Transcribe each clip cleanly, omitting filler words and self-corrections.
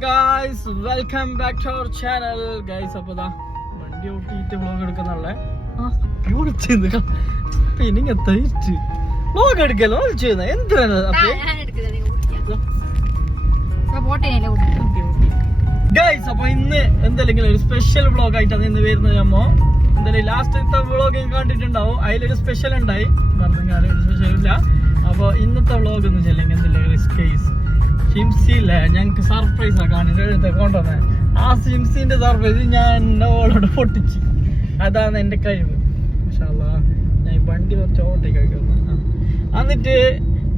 Guys, welcome back to our channel. Guys, അപ്പോൾ ദാ വണ്ടി ഓട്ടിയിട്ട് വ്ലോഗ് എടുക്കുന്നുള്ളേ. വ്ലോഗ് എടുക്കല്ലോ എന്തിനാണ് ഗൈസ്? അപ്പൊ ഇന്ന് എന്തെങ്കിലും ഒരു സ്പെഷ്യൽ വ്ലോഗ് ആയിട്ടാണ് ഇന്ന് വരുന്നത്. നമ്മ എന്തായാലും ലാസ്റ്റത്തെ വ്ലോഗ് കണ്ടിട്ടുണ്ടാവും, അതിലൊരു സ്പെഷ്യൽ ഉണ്ടായി, പറഞ്ഞാൽ ഒരു സ്പെഷ്യൽ ഇല്ല. അപ്പൊ ഇന്നത്തെ വ്ലോഗ് എന്ന് വെച്ചില്ലെങ്കിൽ എന്തെങ്കിലും ഷിംസിയില്ലേ ഞങ്ങക്ക് സർപ്രൈസ് ആക്കാണ് കൊണ്ടുവന്നത്. ആ ഷിംസിന്റെ സർപ്രൈസ് ഞാൻ ഓളോട് പൊട്ടിച്ച്, അതാണ് എന്റെ കഴിവ്. ഞാൻ വണ്ടി കുറച്ച് ഓട്ടേക്ക് കഴിക്കുന്നു. എന്നിട്ട്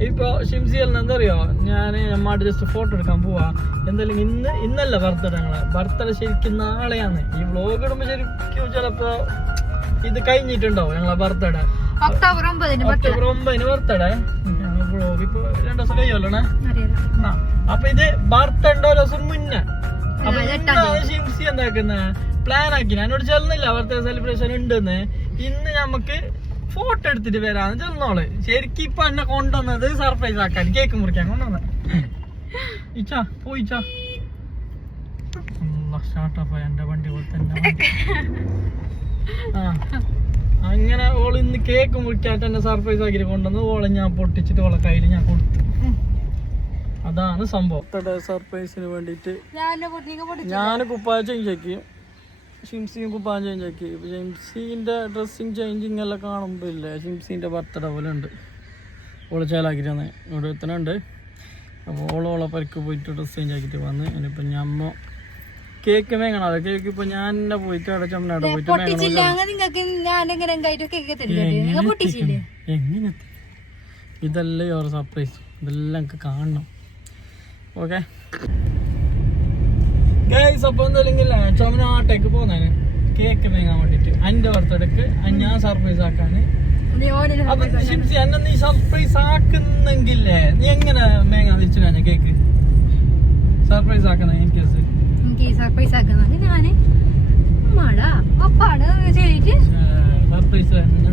ഇപ്പൊ ഷിംസിയിൽ എന്താ അറിയോ, ഞാൻ നമ്മാട് ജസ്റ്റ് ഫോട്ടോ എടുക്കാൻ പോവാ. എന്തായാലും ഇന്നല്ല ബർത്ത്ഡേ, ഞങ്ങളെ ബർത്ത്ഡേ ശരിക്കും നാളെയാണ്. ഈ വ്ലോഗ് ഇടുമ്പോ ശരിക്കും ചിലപ്പോ ഇത് കഴിഞ്ഞിട്ടുണ്ടാവും ഞങ്ങളെ ബർത്ത്ഡേ. October 9 birthday. വ്ലോഗ് ഇപ്പൊ 2 ദിവസം കഴിയുമല്ലോ. അപ്പൊ ഇത് ബർത്ത്ഡേ ഒരു ദിവസം മുന്നേ. അപ്പൊ ഷിംസി എന്താക്കുന്ന പ്ലാൻ ആക്കി, എന്നോട് ചെല്ലുന്നില്ല ബർത്ത്ഡേ സെലിബ്രേഷൻ ഉണ്ടെന്ന്. ഇന്ന് നമുക്ക് ഫോട്ടോ എടുത്തിട്ട് വരാന്ന് ചെന്നോള്. ശരിക്കും ഇപ്പൊ എന്നെ കൊണ്ടുവന്നത് സർപ്രൈസ് ആക്കാൻ, കേക്ക് മുറിക്കാൻ കൊണ്ടുവന്നത്. ഇച്ചാ പോയിച്ചാ സ്റ്റാർട്ടപ്പ് എന്റെ വണ്ടി പോലെ തന്നെ. ആ അങ്ങനെ ഓള് ഇന്ന് കേക്ക് മുറിക്കാട്ട് എന്നെ സർപ്രൈസ് ആക്കിട്ട് കൊണ്ടുവന്ന്. ഓളെ ഞാൻ പൊട്ടിച്ചിട്ട് ഓളെ കയ്യിൽ ഞാൻ കൊടുത്തു. അതാണ് സംഭവം. സർപ്രൈസിന് വേണ്ടിട്ട് ഞാൻ കുപ്പായ ചേഞ്ച് ആക്കി, ഷിംസിയും കുപ്പായ ചേഞ്ച് ആക്കി. ഷിംസിന്റെ ഡ്രസ്സിങ് ചേഞ്ചിങ് എല്ലാം കാണുമ്പോ ഇല്ലേ ഷിംസിന്റെ ബർത്ത്ഡേ പോലെ ഉണ്ട്. ഓള് ചേലാക്കിട്ടാണ് ഇവിടെ എത്തനുണ്ട്. അപ്പോൾ ഓളോളെ പരിക്ക് പോയിട്ട് ഡ്രസ്സ് ചേഞ്ച് ആക്കിയിട്ട് വന്ന്. ഇനിയിപ്പോൾ ഞമ്മ കേക്ക് വേങ്ങണല്ലോ. കേക്ക് ഇപ്പൊ ഞാൻ പോയിട്ട് അവിടെ ചമ്മനാടെ പോയിട്ട് എങ്ങനെ ഇതെല്ലാം ഓരോ സർപ്രൈസ്, ഇതെല്ലാം എനിക്ക് കാണണം. ഓക്കെ ഗൈസ്, അപ്പൊ എന്തായാലും ചമ്മനാട്ടേക്ക് പോകുന്നതിന് കേക്ക് വേങ്ങാൻ വേണ്ടിട്ട് എന്റെ ബർത്ത്ഡേക്ക് ഞാൻ സർപ്രൈസ് ആക്കാന്. അപ്പൊ ഷിംസി എന്നെ നീ സർപ്രൈസ് ആക്കുന്നെങ്കിലേ നീ എങ്ങനെ വേങ്ങാൻ തിരിച്ചു കഴിഞ്ഞ കേക്ക് സർപ്രൈസ് ആക്കുന്ന? എനിക്ക് സർപ്രൈസ് ആക്കുന്നത് ഞാന്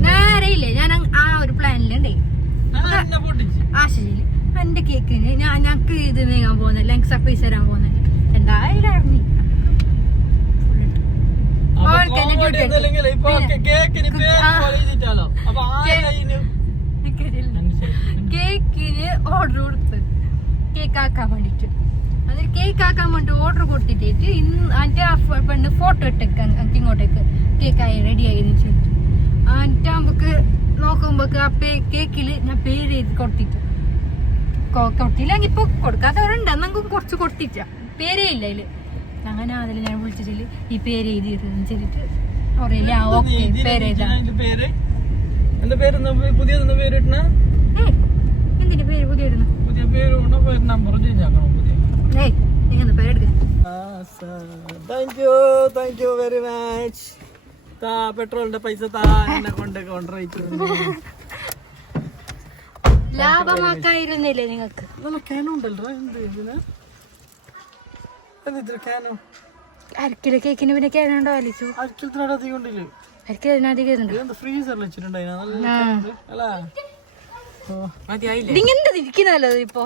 നേരെയില്ലേ, ഞാൻ ആ ഒരു പ്ലാനിലുണ്ടേ. ആശയില് എന്റെ കേക്കിന് ഞങ്ങക്ക് ഇത് നീങ്ങാൻ പോകുന്നില്ല, എനിക്ക് സർപ്രൈസ് തരാൻ പോകുന്നില്ല. എന്തായാലും ഇറങ്ങി കേക്കിന് ഓർഡർ കൊടുത്ത് കേക്ക് ആക്കാൻ വേണ്ടിട്ട്. അതിൽ കേക്ക് ആക്കാൻ വേണ്ടി ഓർഡർ കൊടുത്തിട്ട് അതിന്റെ പെണ്ണ് ഫോട്ടോ ഇട്ടേക്ക് എനിക്ക് ഇങ്ങോട്ടേക്ക് കേക്കായി റെഡി ആയി വെച്ചിട്ട്. എന്നിട്ട് നമുക്ക് നോക്കുമ്പോ ആ കേക്കില് ഞാൻ പേര് എഴുതി കൊടുത്തിട്ടില്ലെങ്കിൽ ഇപ്പൊ കൊടുക്കാത്തവരുണ്ട്, നമുക്ക് കുറച്ച് കൊടുത്തിട്ട പേരേ ഇല്ല അതില്. അങ്ങനെ അതിൽ ഞാൻ വിളിച്ചിട്ടില്ല ഈ പേര് എഴുതി വെച്ചിട്ട് പറയില്ല ഓക്കെ പേര് എഴുതാ. എന്തിന്റെ പേര് പുതിയ number thank you very much. പെട്രോളിന്റെ പൈസ എന്നെ കൊണ്ട് ലാഭമാക്കായിരുന്നില്ലേ നിങ്ങൾക്ക്? അരക്കിലോ കേക്കിന് പിന്നെ കേനുണ്ടോ വലിച്ചു? ഇങ്ങനത്തെ ഇരിക്കുന്നല്ലോ ഇപ്പൊ.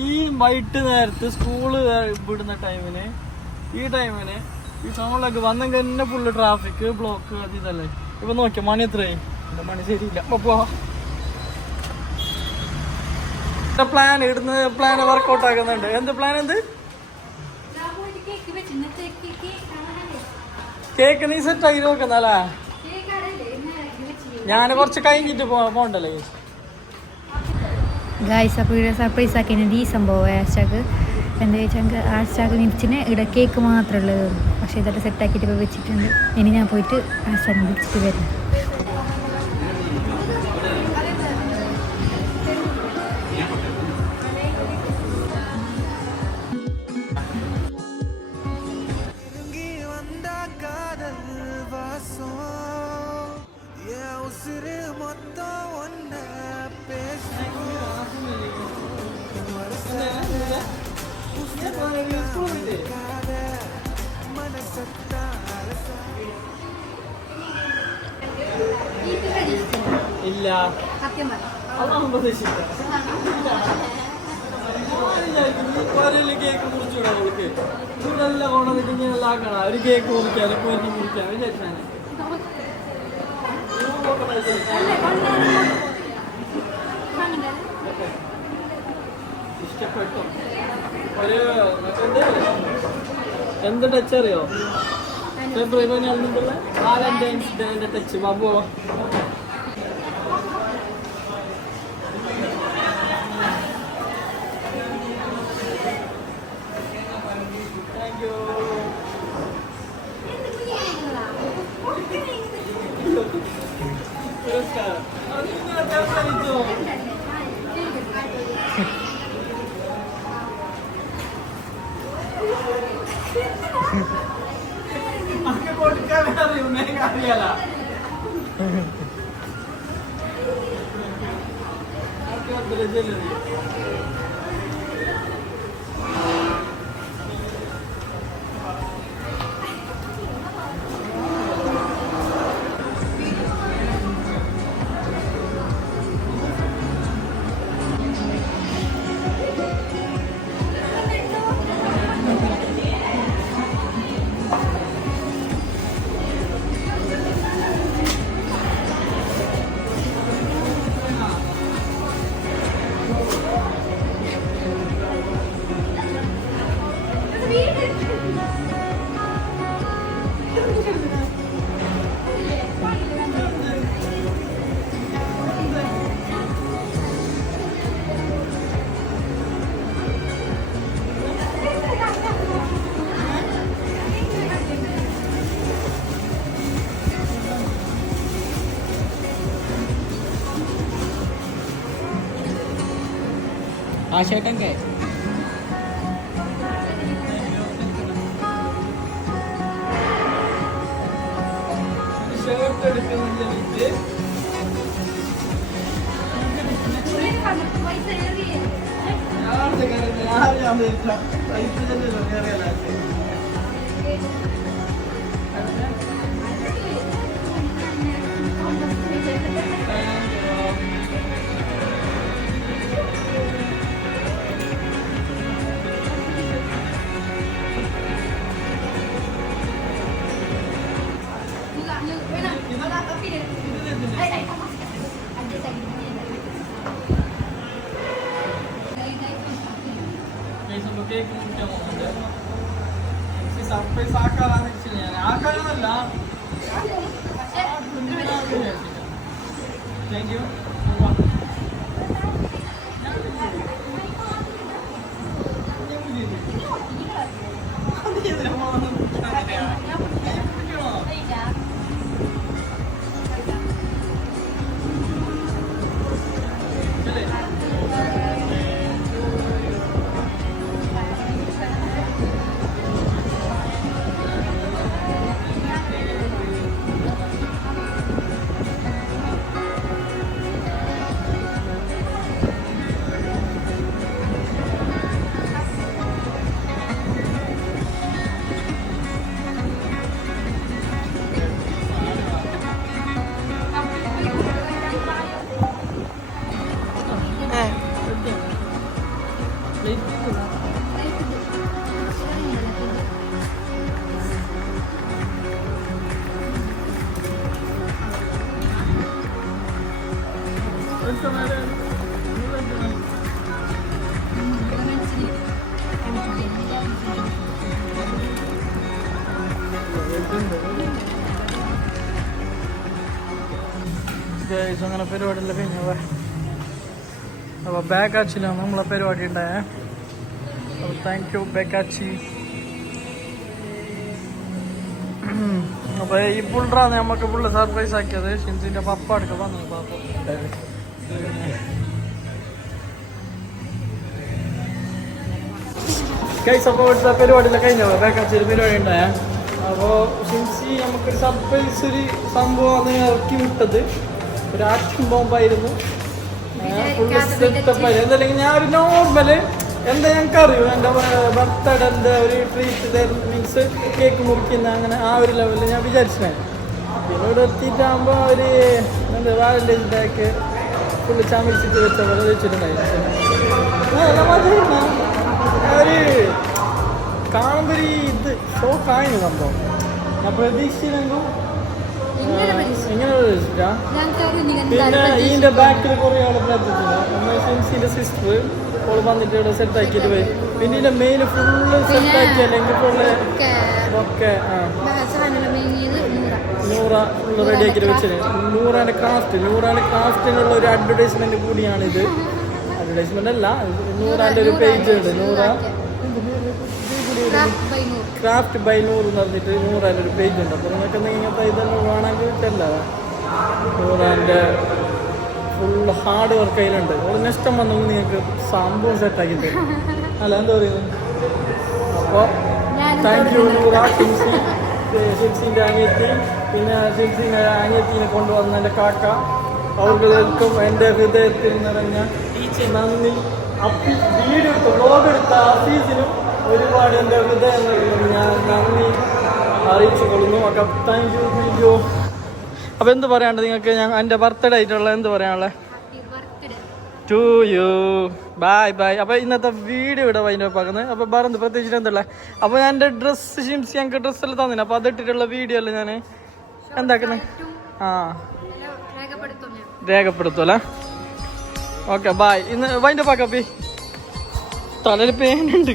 ഈ വൈകിട്ട് നേരത്ത് സ്കൂള് വിടുന്ന ടൈമിന് ഈ ടൈമിന് ഈ സമയങ്ങളിലൊക്കെ വന്നെങ്കിൽ തന്നെ ഫുള്ള് ട്രാഫിക് ബ്ലോക്ക് അത് ഇതല്ലേ. ഇപ്പൊ നോക്കിയ മണി എത്രയായി? മണി ശരിയില്ല. പ്ലാൻ ഇടുന്ന പ്ലാൻ വർക്കൗട്ട് ആക്കുന്നുണ്ട്. എന്ത് പ്ലാൻ? എന്ത് കേക്ക് നീ സെറ്റ് ആക്കി നോക്കുന്നല്ലേ? ഞാൻ കുറച്ച് കഴിഞ്ഞിട്ട് പോണ്ടല്ലേ ഗായ്സ്. അപ്പോൾ ഇവിടെ സർപ്രൈസ് ആക്കിയത് ഈ സംഭവം ആശാക്ക് എന്താ വെച്ചാൽ ആശാക്ക് നിരിച്ചിന് ഇവിടെ കേക്ക് മാത്രമേ ഉള്ളത്. പക്ഷേ ഇതൊക്കെ സെറ്റാക്കിയിട്ട് ഇപ്പോൾ വെച്ചിട്ടുണ്ട്. ഇനി ഞാൻ പോയിട്ട് ആശാനെ വിളിച്ചിട്ട് വരും. ഇല്ല അതാണ് പ്രതീക്ഷിച്ച കേക്ക് മുറിച്ചുവിടാം അവൾക്ക് ഇതെല്ലാം കൊണ്ടുവന്നിട്ട് ഇങ്ങനെ ആക്കണം ഒരു കേക്ക് മുറിക്കാൻ പൊരിഞ്ഞ് മുറിക്കാൻ വിചാരിച്ചാണ് ഇഷ്ടപ്പെട്ടു ഒരു എന്ത് ടച്ച് അറിയോ ഫെബ്രുവരി 14 വാലന്റൈൻസ് ഡേന്റെ ടച്ച് ബാബു ആശേട്ടൻ ഷർട്ട് എടുക്കുന്നില്ല കേക്ക് മുറിക്കാൻ പോകുന്നുണ്ട് സർപ്രൈസ് ആക്കാറാണ് ഞാൻ ആക്കാനല്ല താങ്ക് യു അങ്ങനെ പരിപാടിയെല്ലാം കഴിഞ്ഞ അപ്പോൾ ബാക്കാച്ചിലാണ് നമ്മളെ പരിപാടി ഉണ്ടായേ അപ്പോൾ താങ്ക് യു ബാക്കാച്ചി. അപ്പോൾ ഈ പുള്ളറാണ് നമുക്ക് ഫുള്ള് സർപ്രൈസ് ആക്കിയത്. ഷിൻസിൻ്റെ പപ്പ അടുക്ക വന്നത് പാപ്പ കൈസ്. അപ്പോൾ ഇവിടുത്തെ പരിപാടിയെല്ലാം കഴിഞ്ഞ ബാക്കാച്ചിയുടെ പരിപാടി ഉണ്ടായേ. അപ്പോൾ ഷിൻസി നമുക്കൊരു സർപ്രൈസ് ഒരു സംഭവം അത് ഇറക്കി വിട്ടത് ഒരു ആക്ഷൻ ബോംബായിരുന്നു. ഫുള്ള് സെറ്റപ്പായിരുന്നു. അതല്ലെങ്കിൽ ഞാൻ ഒരു നോർമല് എന്താ ഞങ്ങൾക്ക് അറിയൂ എൻ്റെ ബർത്ത്ഡേൻ്റെ ഒരു ട്രീറ്റ് മീൻസ് കേക്ക് മുറിക്കുന്ന അങ്ങനെ ആ ഒരു ലെവലിൽ ഞാൻ വിചാരിച്ചേ. പിന്നെ ഇവിടെ എത്തിയിട്ടാകുമ്പോൾ ഒരു എന്താ വാലന്റൈൻസ് ഡേക്ക് ഫുള്ള് ചാമിച്ചിട്ട് വെച്ച പോലെ വെച്ചിട്ടുണ്ടായിരുന്നു. ഒരു കാണുമ്പോൾ ഒരു ഇത് ഷോക്കായിരുന്നു സംഭവം. ഞാൻ പ്രതീക്ഷിച്ചില്ലെങ്കിലും ഇങ്ങനെ പ്രതീക്ഷിച്ചാ. പിന്നെ ഇതിൻ്റെ ബാക്കിൽ കുറേ ആളെ പ്രതീക്ഷിച്ചില്ല. നമ്മൾ ഷിൻസിൻ്റെ സിസ്റ്റർ ഓള് വന്നിട്ട് ഇവിടെ സെറ്റാക്കിയിട്ട് പോയി. പിന്നെ ഇതിൻ്റെ മെയിൻ ഫുള്ള് സെറ്റാക്കി അല്ലെങ്കിൽ ഫുള്ള് ഒക്കെ നൂറ ഫുള്ള് റെഡിയാക്കിയിട്ട് വെച്ചത്. നൂറാൻ്റെ ക്രാഫ്റ്റിനുള്ള ഒരു അഡ്വർടൈസ്മെന്റ് കൂടിയാണിത്. അഡ്വർടൈസ്മെന്റ് അല്ല, നൂറാൻ്റെ ഒരു പേജ് ഉണ്ട്. ക്രാഫ്റ്റ് ബൈ നൂറ് എന്ന് പറഞ്ഞിട്ട് നൂറാൻ്റെ ഒരു പേജ് ഉണ്ട്. അപ്പോൾ നിങ്ങൾക്ക് എന്തെങ്കിലും ഇതൊന്നും വേണമെങ്കിൽ തരില്ല. നൂറാൻ്റെ ഫുള്ള് ഹാർഡ് വർക്ക് അതിലുണ്ട്. ഒരു ഇഷ്ടം വന്നെങ്കിൽ നിങ്ങൾക്ക് സംഭവം സെറ്റാക്കി തരും. അല്ല എന്താ പറയുന്നത്. അപ്പോൾ താങ്ക് യു നൂറ. ഷിൻസിൻ്റെ അനിയത്തി, പിന്നെ ഷിൻസിൻ്റെ അനിയത്തിനെ കൊണ്ടുവന്ന എൻ്റെ കാക്ക, അവർക്കും എൻ്റെ ഹൃദയത്തിൽ നിറഞ്ഞ നന്ദി. വീഡിയോ എടുത്ത വ്ളോഗ് എടുത്ത ആഫീസിനും ഒരുപാട് എൻ്റെ ഹൃദയം ഞാൻ നന്ദി അറിയിച്ചു കൊള്ളുന്നു. അപ്പോൾ താങ്ക് യു. അപ്പോൾ എന്ത് പറയാണ്ട് നിങ്ങൾക്ക് ഞാൻ എൻ്റെ ബർത്ത്ഡേ ആയിട്ടുള്ള എന്ത് പറയാനുള്ളത്? To you. Bye bye. അപ്പോൾ ഇന്നത്തെ വീഡിയോ ഇവിടെ വൈൻഡപ്പാക്കുന്നത്. അപ്പോൾ വേറെ പ്രത്യേകിച്ചിട്ട് എന്തല്ലേ. അപ്പോൾ ഞാൻ എൻ്റെ ഡ്രസ്സ് ഷിംസി ഞങ്ങൾക്ക് ഡ്രസ്സെല്ലാം തന്നില്ല. അപ്പോൾ അതിട്ടിട്ടുള്ള വീഡിയോ അല്ലേ ഞാൻ എന്താക്കുന്നത്. രേഖപ്പെടുത്തുമല്ലേ. Okay bye. ഇന്ന് വൈൻഡപ്പാക്കാം. തലയിൽ പേനുണ്ട്.